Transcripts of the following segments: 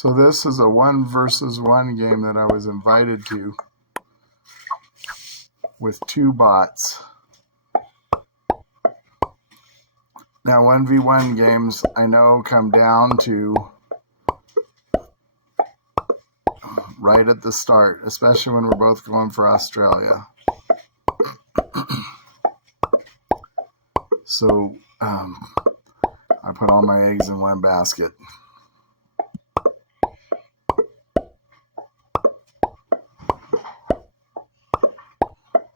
So this is a 1 versus 1 game that I was invited to with 2 bots. Now 1v1 games I know come down to right at the start, especially when we're both going for Australia. So I put all my eggs in one basket.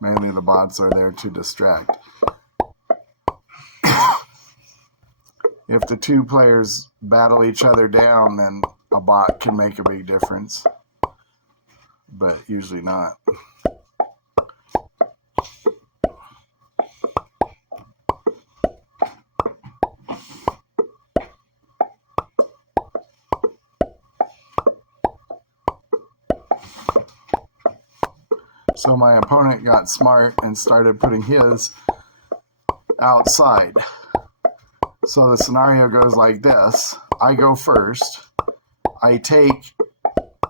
Mainly the bots are there to distract. If the 2 players battle each other down, then a bot can make a big difference. But usually not. So my opponent got smart and started putting his outside. So the scenario goes like this. I go first. I take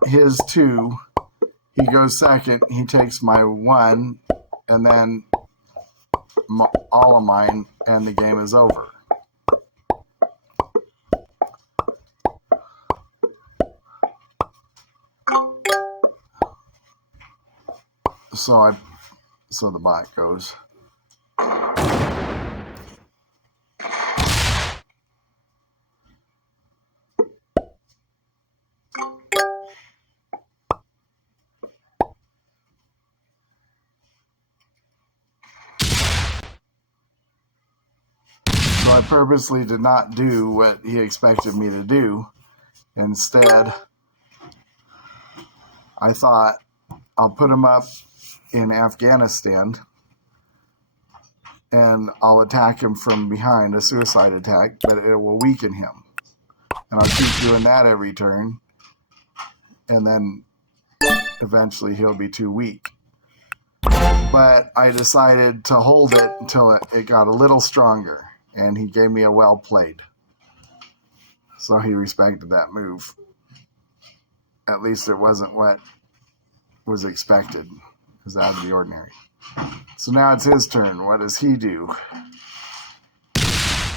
his 2. He goes second. He takes my 1. And then all of mine. And the game is over. So the bot goes. So I purposely did not do what he expected me to do. Instead, I thought I'll put him up in Afghanistan and I'll attack him from behind, a suicide attack, but it will weaken him. And I'll keep doing that every turn. And then eventually he'll be too weak. But I decided to hold it until it got a little stronger. And he gave me a well played. So he respected that move. At least it wasn't what was expected. It was out of the ordinary. So now it's his turn. What does he do?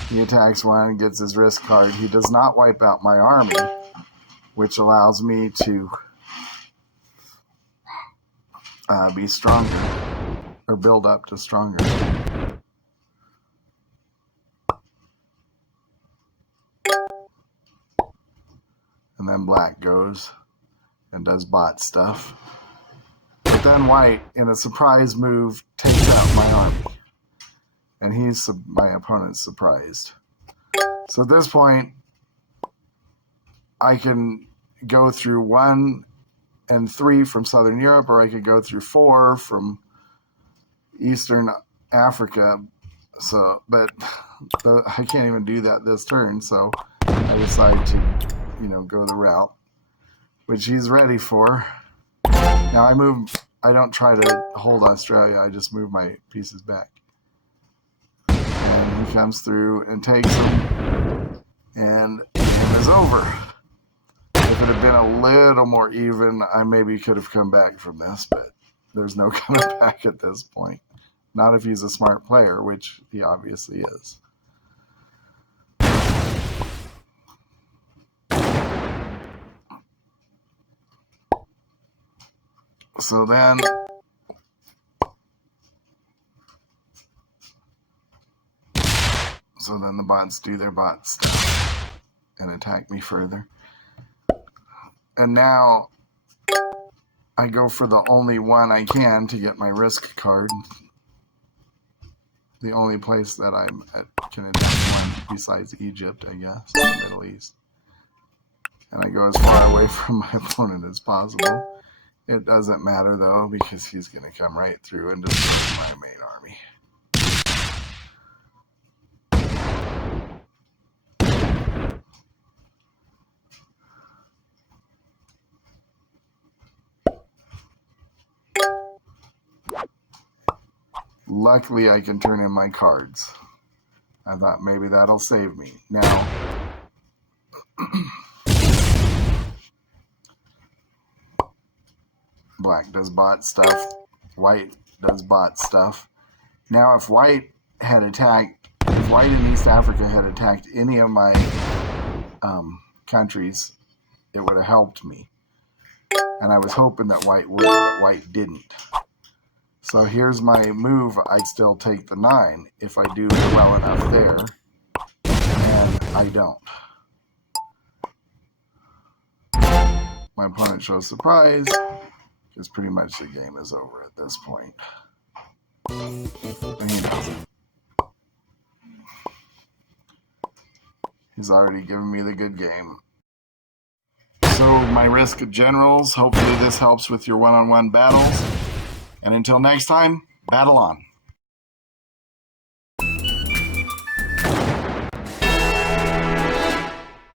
He attacks 1, gets his risk card. He does not wipe out my army, which allows me to be stronger, or build up to stronger. And then black goes and does bot stuff. But then white, in a surprise move, takes out my army. And my opponent's surprised. So at this point, I can go through 1 and 3 from Southern Europe, or I could go through 4 from Eastern Africa. But I can't even do that this turn, so I decide to, go the route, which he's ready for. Now I don't try to hold Australia, I just move my pieces back. And he comes through and takes them, and the game is over. If it had been a little more even, I maybe could have come back from this, but there's no coming back at this point. Not if he's a smart player, which he obviously is. So then the bots do their bot stuff and attack me further. And now I go for the only one I can to get my risk card. The only place that I can attack one besides Egypt, I guess, in the Middle East. And I go as far away from my opponent as possible. It doesn't matter, though, because he's going to come right through and destroy my main army. Luckily, I can turn in my cards. I thought maybe that'll save me. Now, black does bot stuff. White does bot stuff. Now, if white in East Africa had attacked any of my countries, it would have helped me. And I was hoping that white would, but white didn't. So here's my move. I still take the 9 if I do well enough there, and I don't. My opponent shows surprise, because pretty much the game is over at this point. And he doesn't. He's already given me the good game. So my risk of generals, hopefully this helps with your one-on-one battles. And until next time, battle on.